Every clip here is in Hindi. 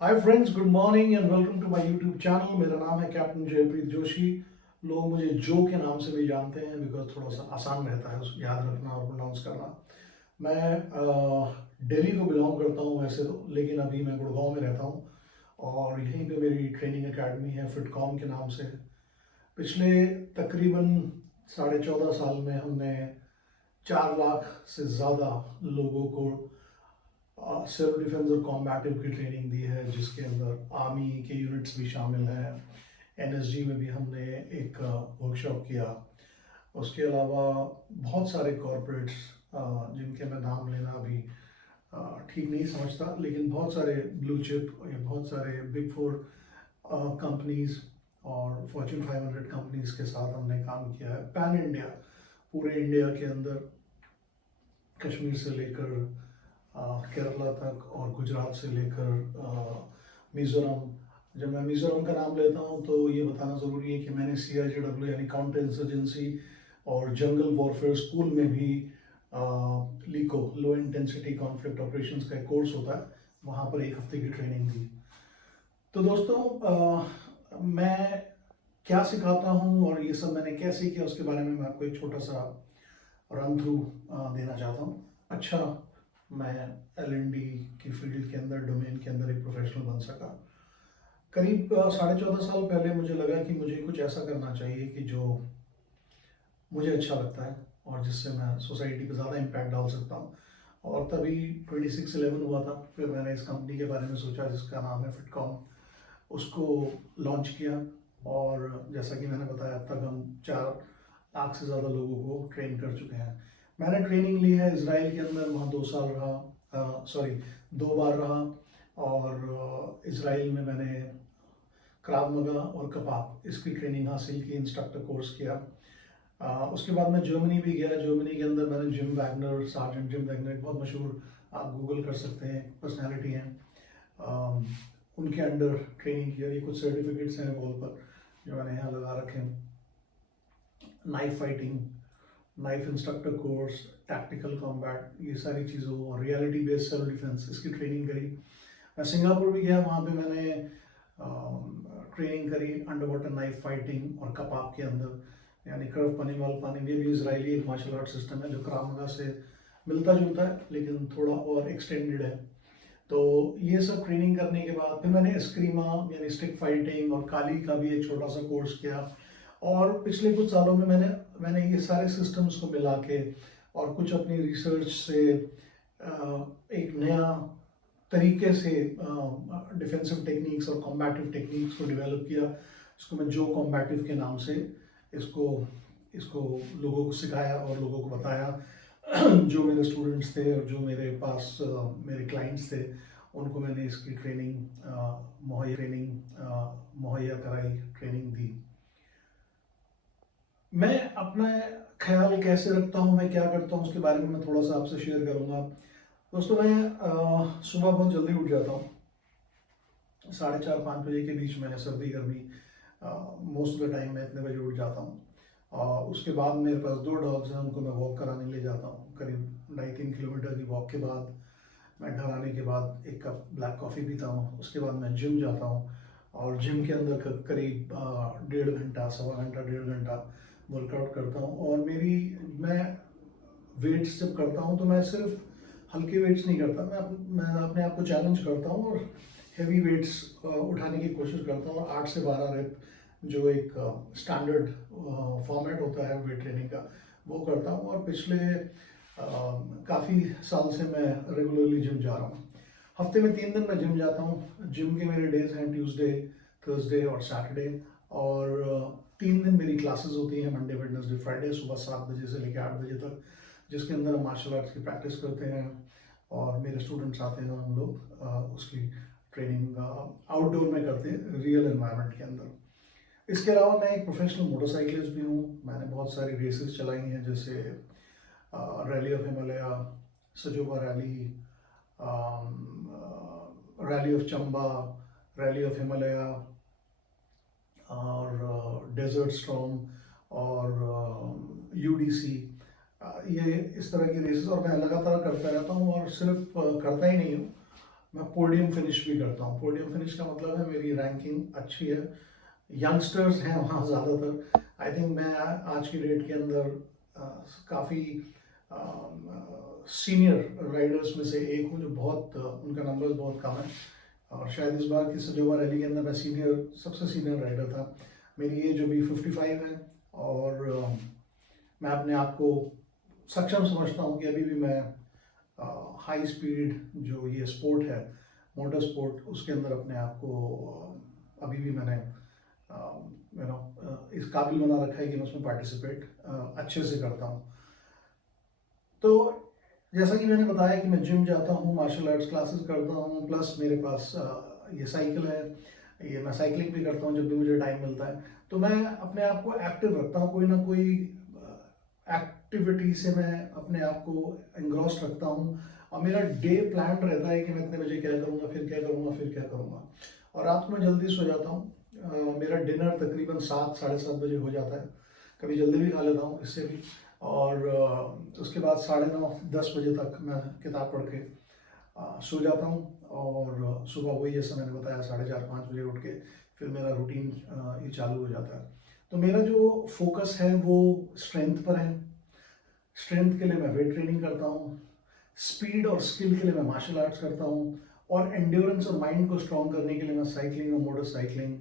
Hi friends, good morning and welcome to my YouTube channel. मेरा नाम है कैप्टन जयप्रीत जोशी। लोग मुझे जो के नाम से भी जानते हैं बिकॉज थोड़ा सा आसान रहता है उसको याद रखना और प्रोनाउंस करना। मैं दिल्ली को बिलोंग करता हूँ वैसे तो, लेकिन अभी मैं गुड़गांव में रहता हूँ और यहीं पे मेरी ट्रेनिंग एकेडमी है फिटकॉम के नाम से। पिछले तकरीबन 14.5 साल में हमने 4 लाख से ज़्यादा लोगों को सेल्फ डिफेंस और कॉम्बैटिव की ट्रेनिंग दी है, जिसके अंदर आर्मी के यूनिट्स भी शामिल हैं। एनएसजी में भी हमने एक वर्कशॉप किया। उसके अलावा बहुत सारे कॉरपोरेट्स जिनके मैं नाम लेना अभी ठीक नहीं समझता, लेकिन बहुत सारे ब्लू चिप या बहुत सारे बिग फोर कंपनीज और फॉर्च्यून 500 कंपनीज के साथ हमने काम किया है। पैन इंडिया, पूरे इंडिया के अंदर, कश्मीर से लेकर केरला तक और गुजरात से लेकर मिज़ोरम। जब मैं मिज़ोरम का नाम लेता हूँ तो ये बताना ज़रूरी है कि मैंने CIJW यानी काउंटर इंसर्जेंसी और जंगल वॉरफेयर स्कूल में भी लीको, लो इंटेंसिटी कॉन्फ्लिक्ट ऑपरेशंस का एक कोर्स होता है, वहाँ पर 1 हफ्ते की ट्रेनिंग दी। तो दोस्तों, मैं क्या सिखाता हूँ और ये सब मैंने कैसे किया उसके बारे में मैं आपको एक छोटा सा रन थ्रू देना चाहता हूँ। अच्छा, मैं L&D की फील्ड के अंदर, डोमेन के अंदर एक प्रोफेशनल बन सका। करीब 14.5 साल पहले मुझे लगा कि मुझे कुछ ऐसा करना चाहिए कि जो मुझे अच्छा लगता है और जिससे मैं सोसाइटी पे ज़्यादा इम्पैक्ट डाल सकता हूँ। और तभी 26/11 हुआ था। फिर मैंने इस कंपनी के बारे में सोचा जिसका नाम है फिटकॉम, उसको लॉन्च किया। और जैसा कि मैंने बताया, अब तक हम 4 लाख से ज़्यादा लोगों को ट्रेन कर चुके हैं। मैंने ट्रेनिंग ली है इसराइल के अंदर, वहाँ 2 साल रहा, सॉरी 2 बार रहा। और इसराइल में मैंने क्राव मगा और कपाप इसकी ट्रेनिंग हासिल की, इंस्ट्रक्टर कोर्स किया। उसके बाद मैं जर्मनी भी गया। जर्मनी के अंदर मैंने gym Wagner, sergeant gym Wagner, एक बहुत मशहूर, आप गूगल कर सकते हैं, पर्सनैलिटी हैं, उनके अंडर ट्रेनिंग किया। ये कुछ सर्टिफिकेट्स हैं वॉल पर जो मैंने यहाँ लगा रखे हैं। Knife fighting, knife instructor course, tactical combat, ये सारी चीज़ों और रियलिटी बेस्ड सेल्फ डिफेंस, इसकी ट्रेनिंग करी। मैं सिंगापुर भी गया, वहाँ पे मैंने ट्रेनिंग करी अंडर वाटर नाइफ फाइटिंग और कपाप के अंदर, यानी कर्व पानी वाल पानी। ये भी इसराइली एक मार्शल आर्ट सिस्टम है जो krav maga से मिलता जुलता है लेकिन थोड़ा और एक्सटेंडेड है। तो ये सब ट्रेनिंग करने के बाद फिर मैंने एस्क्रीमा यानी स्टिक फाइटिंग और काली का भी एक छोटा सा कोर्स किया। और पिछले कुछ सालों में मैंने ये सारे सिस्टम्स को मिला के और कुछ अपनी रिसर्च से एक नया तरीके से डिफेंसिव टेक्निक्स और कॉम्बैटिव टेक्निक्स को डेवलप किया। इसको मैं जो कॉम्बैटिव के नाम से इसको इसको लोगों को सिखाया और लोगों को बताया। जो मेरे स्टूडेंट्स थे और जो मेरे पास मेरे क्लाइंट्स थे, उनको मैंने इसकी ट्रेनिंग मुहैया कराई, ट्रेनिंग दी। मैं अपना ख्याल कैसे रखता हूँ, मैं क्या करता हूँ, उसके बारे में मैं थोड़ा सा आपसे शेयर करूँगा। दोस्तों, मैं सुबह बहुत जल्दी उठ जाता हूँ, 4:30-5 बजे के बीच में, सर्दी गर्मी मोस्ट ऑफ द टाइम मैं इतने बजे उठ जाता हूँ। और उसके बाद मेरे पास 2 डॉग्स हैं, उनको मैं वॉक कराने ले जाता हूँ। करीब 2.5-3 किलोमीटर की वॉक के बाद मैं घर आने के बाद 1 कप ब्लैक कॉफ़ी पीता हूँ। उसके बाद मैं जिम जाता हूँ और जिम के अंदर करीब 1.5 घंटा, सवा घंटा, 1.5 घंटा वर्कआउट करता हूँ। और मैं वेट्स जब करता हूँ तो मैं सिर्फ हल्के वेट्स नहीं करता, मैं अपने आप को चैलेंज करता हूँ और हेवी वेट्स उठाने की कोशिश करता हूँ। 8 से 12 रेप जो एक स्टैंडर्ड फॉर्मेट होता है वेट ट्रेनिंग का, वो करता हूँ। और पिछले काफ़ी साल से मैं रेगुलरली जिम जा रहा हूँ। हफ्ते में 3 दिन मैं जिम जाता हूँ। जिम के मेरे डेज हैं ट्यूसडे, थर्सडे और सैटरडे। और 3 दिन मेरी क्लासेस होती हैं, मंडे, वेडनेसडे, फ्राइडे, सुबह 7 बजे से लेकर 8 बजे तक, जिसके अंदर हम मार्शल आर्ट्स की प्रैक्टिस करते हैं और मेरे स्टूडेंट्स आते हैं और हम लोग उसकी ट्रेनिंग आउटडोर में करते हैं, रियल एनवायरनमेंट के अंदर। इसके अलावा मैं एक प्रोफेशनल मोटरसाइकिलिस्ट भी हूँ। मैंने बहुत सारी रेसेस चलाई हैं, जैसे रैली ऑफ हिमालय, सजोबा rally, rally of Chamba, rally of Himalaya और डेजर्ट स्टॉर्म और UDC, ये इस तरह की रेसेस और मैं लगातार करता रहता हूँ। और सिर्फ करता ही नहीं हूँ, मैं पोडियम फिनिश भी करता हूँ। पोडियम फिनिश का मतलब है मेरी रैंकिंग अच्छी है, यंगस्टर्स हैं वहाँ ज़्यादातर। आई थिंक मैं आज की डेट के अंदर काफ़ी सीनियर राइडर्स में से एक हूँ, जो बहुत उनका नंबर बहुत कम है, और शायद इस बार की सजोवा रैली के अंदर मैं सबसे सीनियर राइडर था। मेरी एज अभी 55 है, और मैं अपने आप को सक्षम समझता हूँ कि अभी भी मैं हाई स्पीड जो ये स्पोर्ट है, मोटर स्पोर्ट, उसके अंदर अपने आप को अभी भी मैंने इस काबिल बना रखा है कि मैं उसमें पार्टिसिपेट अच्छे से करता हूँ। तो जैसा कि मैंने बताया कि मैं जिम जाता हूँ, मार्शल आर्ट्स क्लासेस करता हूँ, प्लस मेरे पास ये साइकिल है, ये मैं साइकिलिंग भी करता हूँ जब भी मुझे टाइम मिलता है। तो मैं अपने आप को एक्टिव रखता हूँ, कोई ना कोई एक्टिविटी से मैं अपने आप को एंग्रॉस्ड रखता हूँ, और मेरा डे प्लान रहता है कि मैं इतने बजे क्या करूँगा, फिर क्या करूँगा, फिर क्या करूँगा। और रात को मैं जल्दी सो जाता हूँ। मेरा डिनर तकरीबन 7 साढ़े 7 बजे हो जाता है, कभी जल्दी भी खा लेता हूँ इससे भी। और उसके बाद 9:30 10 बजे तक मैं किताब पढ़ के सो जाता हूँ, और सुबह वही जैसा मैंने बताया 4:30 5 बजे उठ के फिर मेरा रूटीन ये चालू हो जाता है। तो मेरा जो फोकस है वो स्ट्रेंथ पर है। स्ट्रेंथ के लिए मैं वेट ट्रेनिंग करता हूँ, स्पीड और स्किल के लिए मैं मार्शल आर्ट्स करता हूँ, और एंड्योरेंस और माइंड को स्ट्रॉन्ग करने के लिए मैं साइकिलिंग और मोटर साइकिलिंग,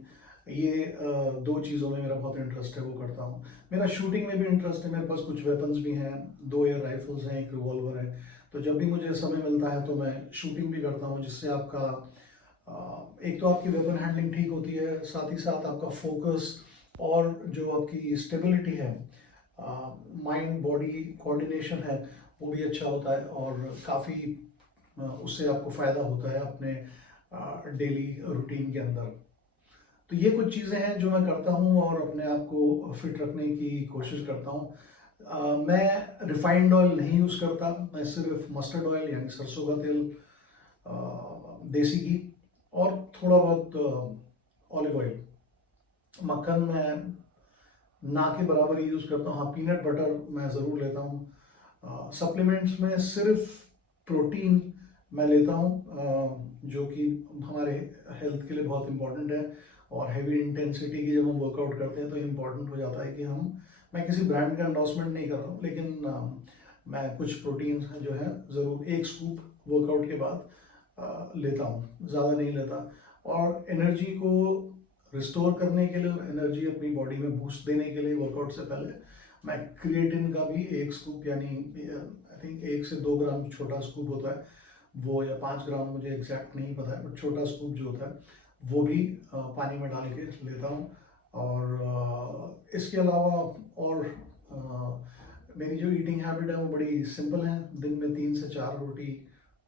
ये दो चीज़ों में मेरा बहुत इंटरेस्ट है, वो करता हूँ। मेरा शूटिंग में भी इंटरेस्ट है, मेरे पास कुछ वेपन्स भी हैं, 2 एयर राइफल्स हैं, एक रिवॉल्वर है। तो जब भी मुझे समय मिलता है तो मैं शूटिंग भी करता हूँ, जिससे आपका एक तो आपकी वेपन हैंडलिंग ठीक होती है, साथ ही साथ आपका फोकस और जो आपकी स्टेबिलिटी है, माइंड बॉडी कोऑर्डिनेशन है, वो भी अच्छा होता है, और काफ़ी उससे आपको फ़ायदा होता है अपने डेली रूटीन के अंदर। तो ये कुछ चीज़ें हैं जो मैं करता हूँ और अपने आप को फिट रखने की कोशिश करता हूँ। मैं रिफाइंड ऑयल नहीं यूज़ करता, मैं सिर्फ मस्टर्ड ऑयल यानी सरसों का तेल, देसी घी, और थोड़ा बहुत ऑलिव ऑयल। मक्खन मैं ना के बराबर ही यूज़ करता हूँ। हाँ, पीनट बटर मैं ज़रूर लेता हूँ। सप्लीमेंट्स में सिर्फ प्रोटीन मैं लेता हूँ, जो कि हमारे हेल्थ के लिए बहुत इम्पोर्टेंट है, और हैवी इंटेंसिटी की जब हम वर्कआउट करते हैं तो इम्पोर्टेंट हो जाता है कि मैं किसी ब्रांड का एंडोर्समेंट नहीं कर रहा हूँ, लेकिन मैं कुछ प्रोटीन जो है ज़रूर एक स्कूप वर्कआउट के बाद लेता हूँ, ज़्यादा नहीं लेता। और एनर्जी को रिस्टोर करने के लिए और एनर्जी अपनी बॉडी में बूस्ट देने के लिए वर्कआउट से पहले मैं क्रिएटिन का भी एक स्कूप, यानी आई थिंक 1 से 2 ग्राम छोटा स्कूप होता है वो, या 5 ग्राम, मुझे एग्जैक्ट नहीं पता है, बट छोटा स्कूप जो होता है वो भी पानी में डाल के लेता हूँ। और इसके अलावा और मेरी जो ईटिंग हैबिट है वो बड़ी सिंपल है। दिन में 3 से 4 रोटी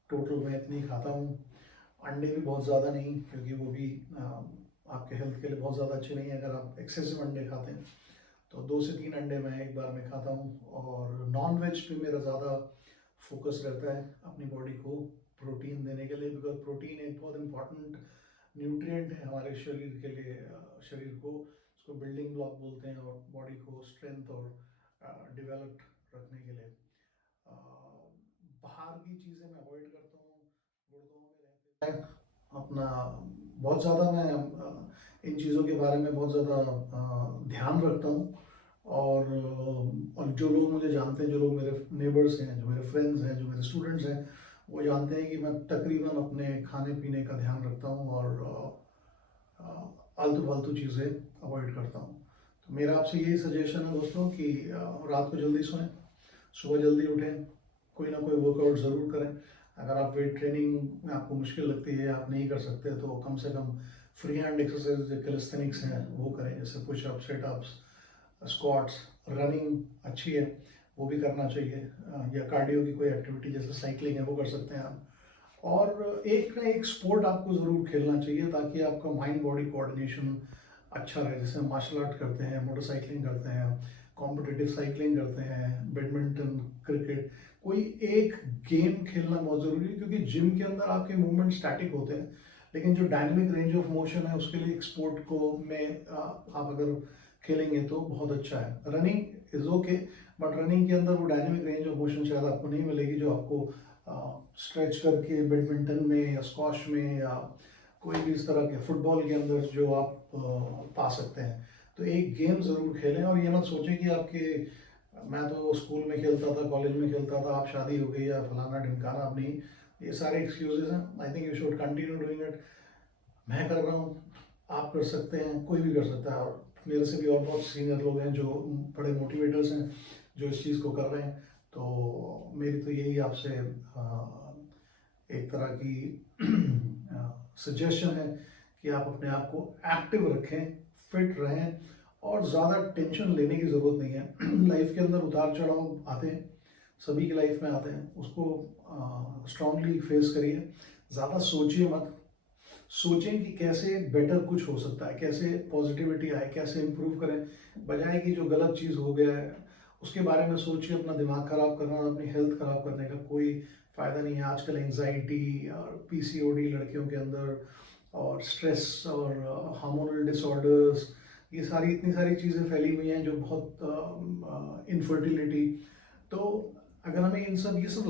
टोटल मैं इतनी खाता हूँ। अंडे भी बहुत ज़्यादा नहीं, क्योंकि वो भी आपके हेल्थ के लिए बहुत ज़्यादा अच्छे नहीं है अगर आप एक्सेसिव अंडे खाते हैं। तो 2 से 3 अंडे मैं एक बार में खाता हूँ। और नॉन वेज पे मेरा ज़्यादा फोकस रहता है अपनी बॉडी को प्रोटीन देने के लिए, बिकॉज प्रोटीन एक बहुत इंपॉर्टेंट न्यूट्रिएंट है हमारे शरीर के लिए। शरीर को उसको बिल्डिंग ब्लॉक बोलते हैं, और बॉडी को स्ट्रेंथ और डेवलप्ड रखने के लिए बाहर की चीज़ें मैं अवॉइड करता हूँ। गुड़गांव में रहते अपना बहुत ज़्यादा मैं इन चीज़ों के बारे में बहुत ज़्यादा ध्यान रखता हूँ। और जो लोग मुझे जानते हैं, जो लोग मेरे नेबर्स हैं, जो मेरे फ्रेंड्स हैं, जो मेरे स्टूडेंट्स हैं, वो जानते हैं कि मैं तकरीबन अपने खाने पीने का ध्यान रखता हूँ, और आलतू फालतू चीज़ें अवॉइड करता हूँ। तो मेरा आपसे यही सजेशन है दोस्तों कि रात को जल्दी सोएं, सुबह जल्दी उठें, कोई ना कोई वर्कआउट ज़रूर करें। अगर आप वेट ट्रेनिंग में आपको मुश्किल लगती है, आप नहीं कर सकते, तो कम से कम फ्री हैंड एक्सरसाइज जो कैलिस्थेनिक्स हैं वो करें, जैसे पुशअप, सेटअप्स, स्क्वाट्स। रनिंग अच्छी है, वो भी करना चाहिए, या कार्डियो की कोई एक्टिविटी जैसे साइकिलिंग है वो कर सकते हैं आप। और एक ना एक स्पोर्ट आपको ज़रूर खेलना चाहिए, ताकि आपका माइंड बॉडी कोऑर्डिनेशन अच्छा रहे। जैसे मार्शल आर्ट करते हैं, मोटरसाइकिलिंग करते हैं, कॉम्पिटिटिव साइकिलिंग करते हैं, बैडमिंटन, क्रिकेट, कोई एक गेम खेलना बहुत ज़रूरी है, क्योंकि जिम के अंदर आपके मूवमेंट स्टैटिक होते हैं, लेकिन जो डायनेमिक रेंज ऑफ मोशन है उसके लिए एक स्पोर्ट को में आप अगर खेलेंगे तो बहुत अच्छा है। Running is okay, but running के अंदर वो डायनेमिक रेंज ऑफ मोशन शायद आपको नहीं मिलेगी जो आपको स्ट्रेच करके बैडमिंटन में या स्क्वॉश में या कोई भी इस तरह के फुटबॉल के अंदर जो आप पा सकते हैं, तो एक गेम ज़रूर खेलें। और ये मत सोचें कि आपके मैं तो स्कूल में खेलता था, कॉलेज में खेलता था, आप शादी हो गई या फलाना ढिमकाना, अब नहीं, ये सारे एक्सक्यूजेज हैं। I think you should continue doing it. मैं कर रहा हूँ, आप कर सकते हैं, कोई भी कर सकता है। और मेरे से भी और बहुत सीनियर लोग हैं जो बड़े मोटिवेटर्स हैं जो इस चीज़ को कर रहे हैं। तो मेरी तो यही आपसे एक तरह की सजेशन है कि आप अपने आप को एक्टिव रखें, फिट रहें, और ज़्यादा टेंशन लेने की ज़रूरत नहीं है। लाइफ के अंदर उतार चढ़ाव आते हैं, सभी की लाइफ में आते हैं, उसको स्ट्रांगली फेस करिए। ज़्यादा सोचिए मत, सोचें कि कैसे बेटर कुछ हो सकता है, कैसे पॉजिटिविटी आए, कैसे इम्प्रूव करें, बजाय कि जो गलत चीज़ हो गया है उसके बारे में सोच के अपना दिमाग ख़राब करना और अपनी हेल्थ ख़राब करने का कोई फ़ायदा नहीं है। आजकल एंजाइटी और पीसीओडी लड़कियों के अंदर, और स्ट्रेस और हार्मोनल डिसऑर्डर्स, ये सारी इतनी सारी चीज़ें फैली हुई हैं जो बहुत इनफर्टिलिटी। तो अगर हमें ये सब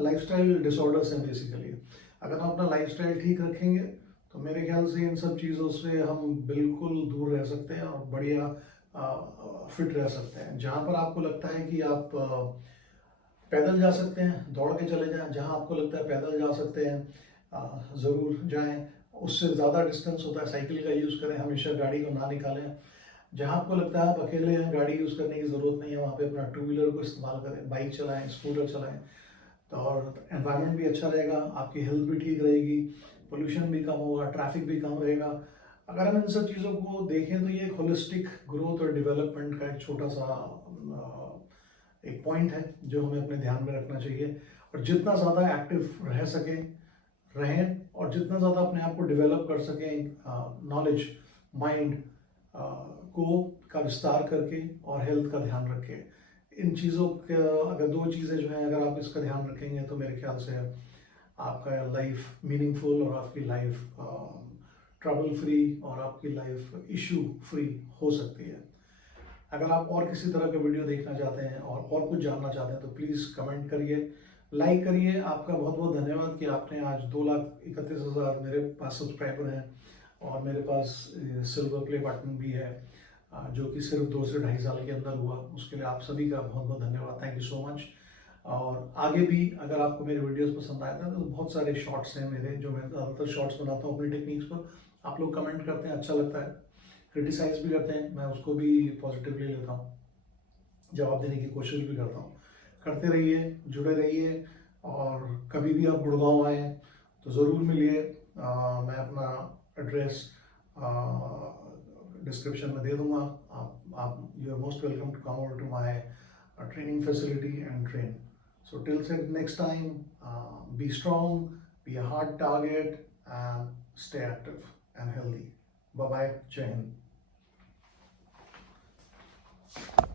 लाइफस्टाइल डिसऑर्डर्स हैं बेसिकली। अगर हम अपना लाइफस्टाइल ठीक रखेंगे तो मेरे ख्याल से इन सब चीज़ों से हम बिल्कुल दूर रह सकते हैं और बढ़िया फिट रह सकते हैं। जहाँ पर आपको लगता है कि आप पैदल जा सकते हैं, दौड़ के चले जाएं। जहाँ आपको लगता है पैदल जा सकते हैं, ज़रूर जाएं। उससे ज़्यादा डिस्टेंस होता है, साइकिल का यूज़ करें, हमेशा गाड़ी को ना निकालें। जहाँ आपको लगता है आप अकेले हैं, गाड़ी यूज़ करने की ज़रूरत नहीं है, वहाँ पे अपना टू व्हीलर को इस्तेमाल करें, बाइक चलाएं, स्कूटर चलाएं। तो और एनवायरनमेंट भी अच्छा रहेगा, आपकी हेल्थ भी ठीक रहेगी, पोल्यूशन भी कम होगा, ट्रैफिक भी कम रहेगा। अगर हम इन सब चीज़ों को देखें तो ये होलिस्टिक ग्रोथ और डेवलपमेंट का एक छोटा सा एक पॉइंट है जो हमें अपने ध्यान में रखना चाहिए। और जितना ज़्यादा एक्टिव रह सकें रहें, और जितना ज़्यादा अपने आप को डेवलप कर सकें, नॉलेज माइंड को का विस्तार करके, और हेल्थ का ध्यान रखें। इन चीज़ों के अगर दो चीज़ें जो हैं, अगर आप इसका ध्यान रखेंगे तो मेरे ख्याल से आपका लाइफ मीनिंगफुल और आपकी लाइफ ट्रबल फ्री और आपकी लाइफ इशू फ्री हो सकती है। अगर आप और किसी तरह का वीडियो देखना चाहते हैं और कुछ जानना चाहते हैं तो प्लीज़ कमेंट करिए, लाइक करिए। आपका बहुत बहुत धन्यवाद कि आपने आज 2,31,000 मेरे पास सब्सक्राइबर हैं, और मेरे पास सिल्वर प्ले बटन भी है, जो कि सिर्फ 2 से 2.5 साल के अंदर हुआ। उसके लिए आप सभी का बहुत बहुत धन्यवाद, थैंक यू सो मच। और आगे भी अगर आपको मेरे वीडियोस पसंद आए तो बहुत सारे शॉर्ट्स हैं मेरे, जो मैं ज़्यादातर शॉर्ट्स बनाता हूँ अपनी टेक्निक्स पर। आप लोग कमेंट करते हैं, अच्छा लगता है, क्रिटिसाइज भी करते हैं, मैं उसको भी पॉजिटिवली लेता हूँ, जवाब देने की कोशिश भी करता हूँ। करते रहिए, जुड़े रहिए, और कभी भी आप गुड़गांव आएँ तो ज़रूर मिलिए। मैं अपना एड्रेस डिस्क्रिप्शन में दे दूँगा। आप you are most welcome to come over to my training facility and train. So till next time, be strong, be a hard target, and stay active and healthy. Bye bye. Jai Hind.